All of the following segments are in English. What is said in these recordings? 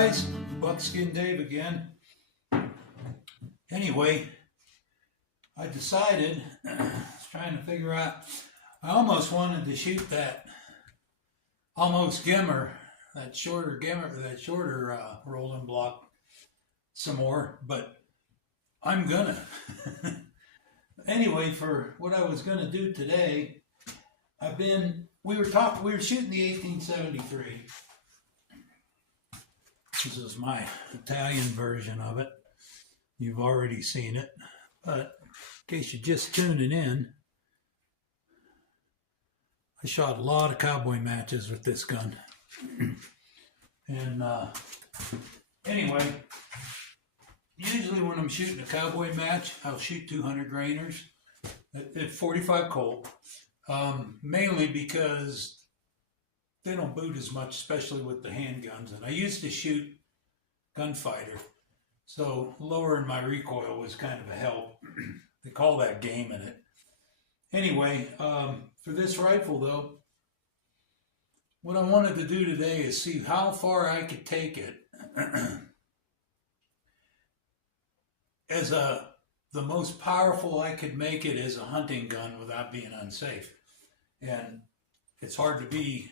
guys, Buckskin Dave again. Anyway, I decided, trying to figure out, I almost wanted to shoot that almost gimmer, that shorter rolling block some more, but I'm gonna. Anyway, for what I was gonna do today, we were shooting the 1873. This is my Italian version of it. You've already seen it, but in case you're just tuning in, I shot a lot of cowboy matches with this gun. And anyway, usually when I'm shooting a cowboy match, I'll shoot 200 grainers at 45 Colt, mainly because they don't boot as much, especially with the handguns. And I used to shoot gunfighter, so lowering my recoil was kind of a help. They call that gaming it. Anyway, for this rifle though, what I wanted to do today is see how far I could take it as the most powerful I could make it as a hunting gun without being unsafe. And it's hard to be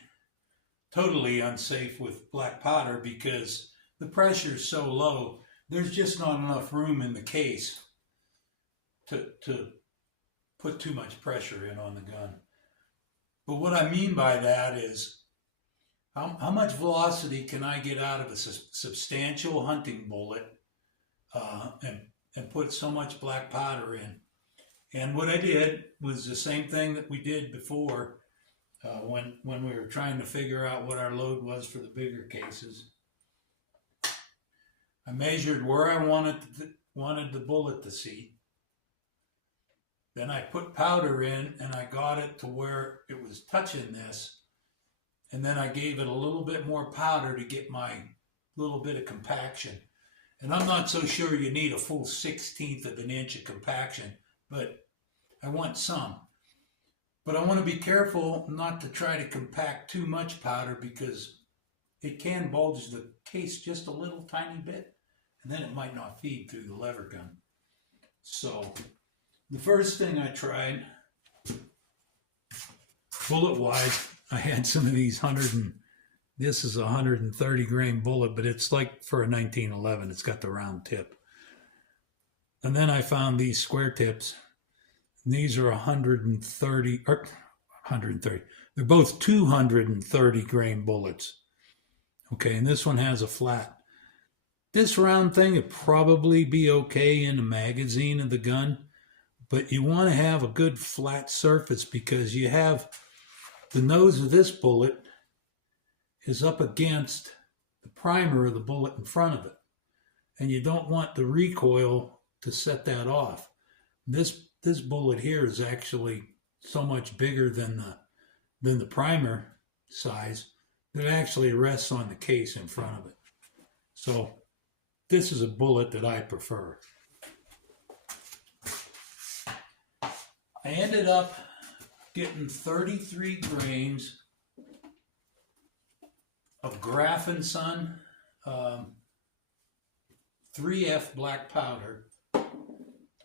totally unsafe with black powder because the pressure is so low, there's just not enough room in the case to put too much pressure in on the gun. But what I mean by that is how much velocity can I get out of a substantial hunting bullet and put so much black powder in. And what I did was the same thing that we did before when we were trying to figure out what our load was for the bigger cases. I measured where I wanted the bullet to seat. Then I put powder in and I got it to where it was touching this. And then I gave it a little bit more powder to get my little bit of compaction. And I'm not so sure you need a full 1/16 of an inch of compaction, but I want some. But I want to be careful not to try to compact too much powder because it can bulge the case just a little tiny bit, and then it might not feed through the lever gun. So the first thing I tried, bullet-wise, I had some of these this is a 130 grain bullet, but it's like for a 1911, it's got the round tip. And then I found these square tips. These are 130. They're both 230 grain bullets. Okay, and this one has a flat. This round thing would probably be okay in the magazine of the gun, but you want to have a good flat surface because you have the nose of this bullet is up against the primer of the bullet in front of it. And you don't want the recoil to set that off. This bullet here is actually so much bigger than the primer size that it actually rests on the case in front of it. So this is a bullet that I prefer. I ended up getting 33 grains of Graf & Son 3F black powder.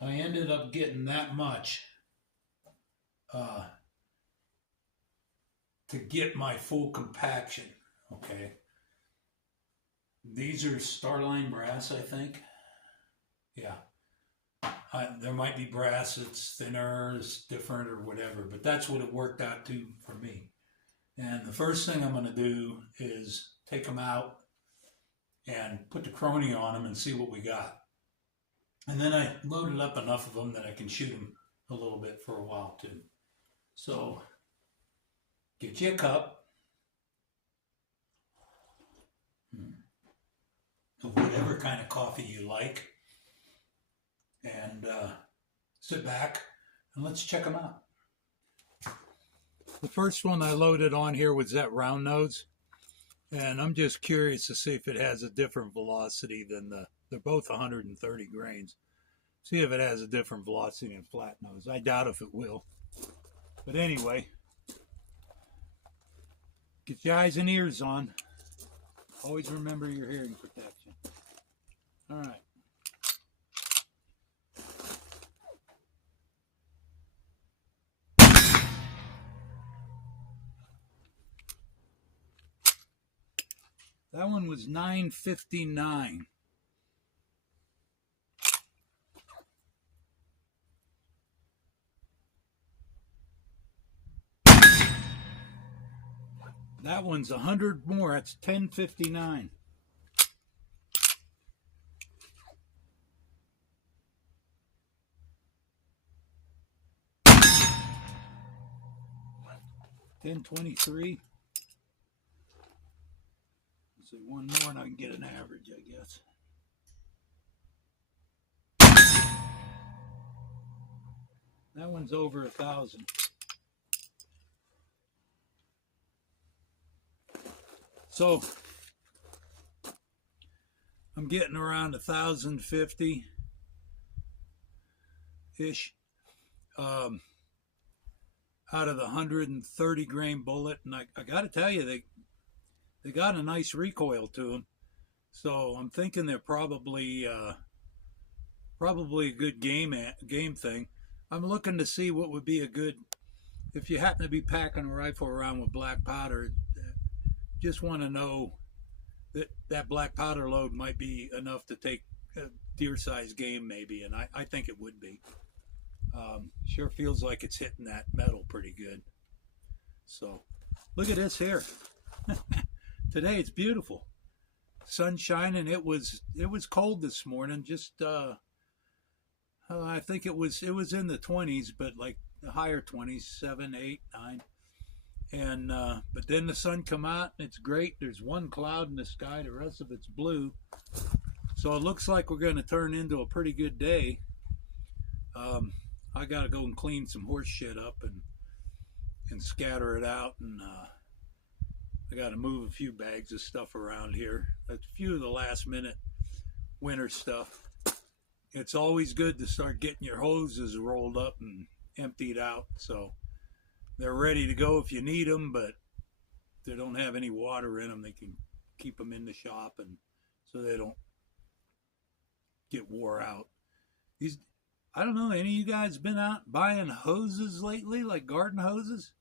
I ended up getting that much to get my full compaction. Okay. These are Starline brass, I think. Yeah. There might be brass that's thinner, it's different or whatever, but that's what it worked out to for me. And the first thing I'm going to do is take them out and put the chrony on them and see what we got. And then I loaded up enough of them that I can shoot them a little bit for a while too. So get you a cup of whatever kind of coffee you like and sit back and let's check them out. The first one I loaded on here was that round nose, and I'm just curious to see if it has a different velocity than they're both 130 grains. See if it has a different velocity than flat nose. I doubt if it will. But anyway, get your eyes and ears on. Always remember your hearing protection. All right. That one was $9.59. That one's 100 more. That's $10.59. $10.23. Let's see, one more and I can get an average, I guess. That one's over 1,000. So I'm getting around 1,050 ish out of the 130 grain bullet, and I got to tell you, they got a nice recoil to them. So I'm thinking they're probably a good game thing. I'm looking to see what would be a good, if you happen to be packing a rifle around with black powder. Just want to know that black powder load might be enough to take a deer-sized game, maybe, and I think it would be. Sure feels like it's hitting that metal pretty good. So, look at this here. Today it's beautiful. Sun shining. It was cold this morning. Just I think it was in the 20s, but like the higher 20s, 7, 8, 9. And but then the sun come out and it's great. There's one cloud in the sky, the rest of it's blue. So it looks like we're going to turn into a pretty good day. I got to go and clean some horse shit up and scatter it out, and I got to move a few bags of stuff around here. A few of the last minute winter stuff. It's always good to start getting your hoses rolled up and emptied out, so they're ready to go if you need them, but if they don't have any water in them, they can keep them in the shop, and so they don't get wore out. I don't know, any of you guys been out buying hoses lately, like garden hoses?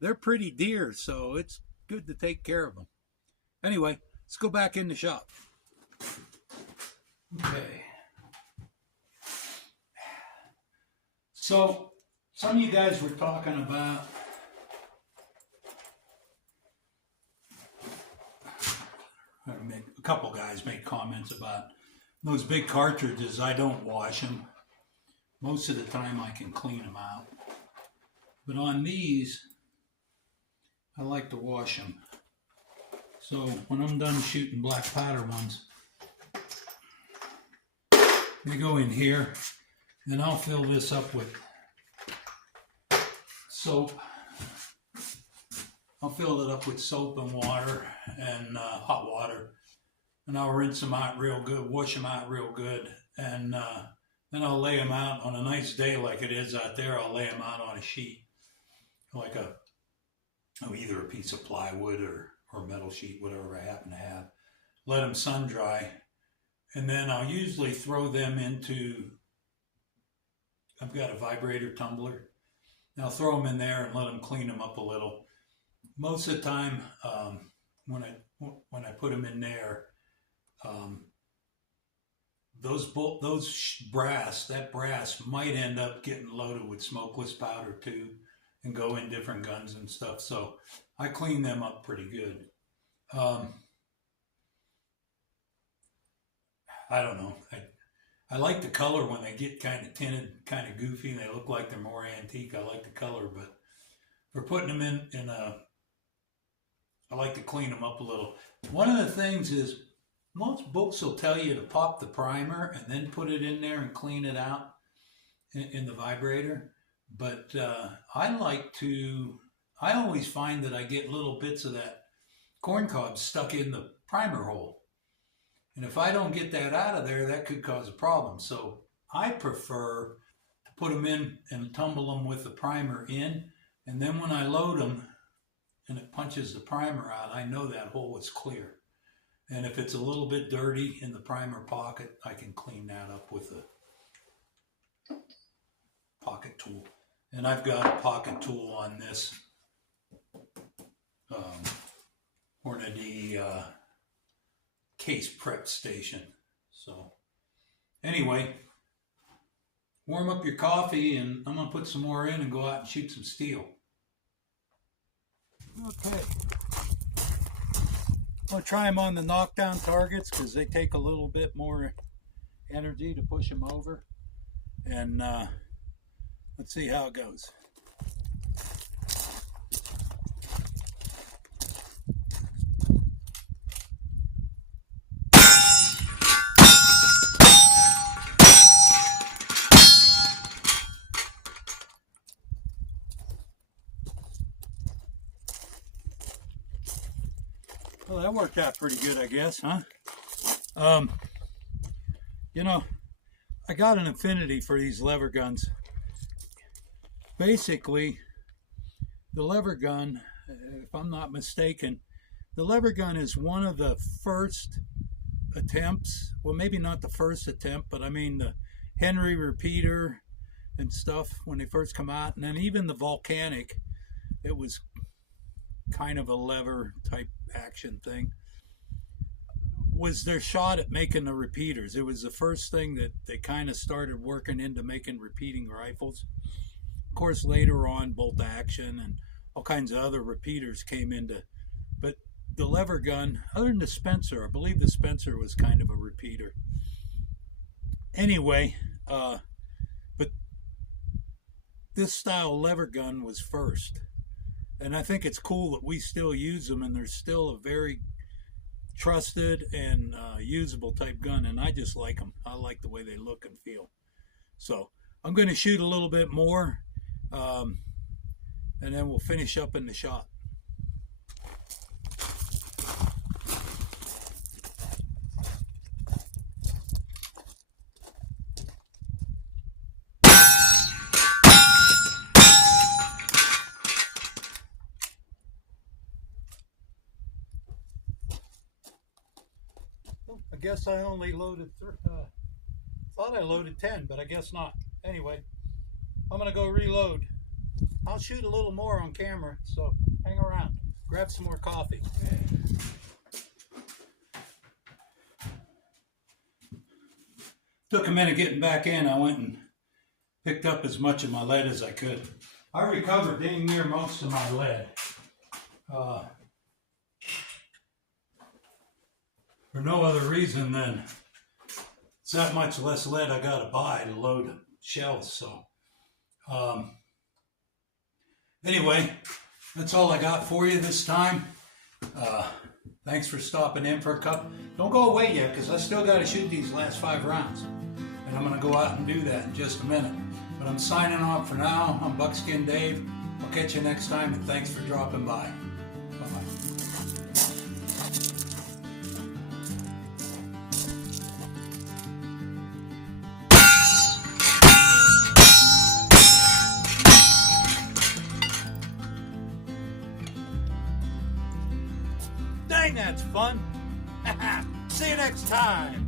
They're pretty dear, so it's good to take care of them. Anyway, let's go back in the shop. Okay. So, some of you guys were talking about a couple guys made comments about those big cartridges. I don't wash them. Most of the time I can clean them out. But on these, I like to wash them. So when I'm done shooting black powder ones, they go in here. Then I'll fill this up with soap. I'll fill it up with soap and water and hot water. And I'll rinse them out real good, wash them out real good. And then I'll lay them out on a nice day like it is out there. I'll lay them out on a sheet, like either a piece of plywood or metal sheet, whatever I happen to have. Let them sun dry. And then I'll usually throw them into, I've got a vibrator tumbler. And I'll throw them in there and let them clean them up a little. Most of the time, when I put them in there, that brass might end up getting loaded with smokeless powder too, and go in different guns and stuff. So I clean them up pretty good. I don't know. I like the color when they get kind of tinted, kind of goofy, and they look like they're more antique. I like the color, but for putting them in I like to clean them up a little. One of the things is, most books will tell you to pop the primer and then put it in there and clean it out in the vibrator. But I always find that I get little bits of that corn cob stuck in the primer hole. And if I don't get that out of there, that could cause a problem. So I prefer to put them in and tumble them with the primer in. And then when I load them and it punches the primer out, I know that hole is clear. And if it's a little bit dirty in the primer pocket, I can clean that up with a pocket tool. And I've got a pocket tool on this Hornady case prep station. So anyway, warm up your coffee, and I'm going to put some more in and go out and shoot some steel. Okay. I'll try them on the knockdown targets because they take a little bit more energy to push them over. And let's see how it goes. Well, that worked out pretty good, I guess, huh? You know, I got an affinity for these lever guns. Basically, the lever gun, if I'm not mistaken, the lever gun is one of the first attempts, well, maybe not the first attempt, but I mean the Henry repeater and stuff when they first come out, and then even the volcanic, it was kind of a lever type action thing, was their shot at making the repeaters. It was the first thing that they kind of started working into making repeating rifles. Of course, later on, bolt action and all kinds of other repeaters came into, but the lever gun, other than the Spencer, I believe the Spencer was kind of a repeater. Anyway, but this style lever gun was first. And I think it's cool that we still use them, and they're still a very trusted and usable type gun, and I just like them. I like the way they look and feel. So I'm going to shoot a little bit more, and then we'll finish up in the shop. I guess I only loaded, thought I loaded 10, but I guess not. Anyway, I'm going to go reload. I'll shoot a little more on camera, so hang around. Grab some more coffee. Took a minute getting back in. I went and picked up as much of my lead as I could. I recovered dang near most of my lead. For no other reason than it's that much less lead I got to buy to load shells. So anyway, that's all I got for you this time. Thanks for stopping in for a cup. Don't go away yet, because I still got to shoot these last 5 rounds, and I'm going to go out and do that in just a minute. But I'm signing off for now. I'm Buckskin Dave. I'll catch you next time, and thanks for dropping by. Bye-bye. Dang, that's fun. See you next time.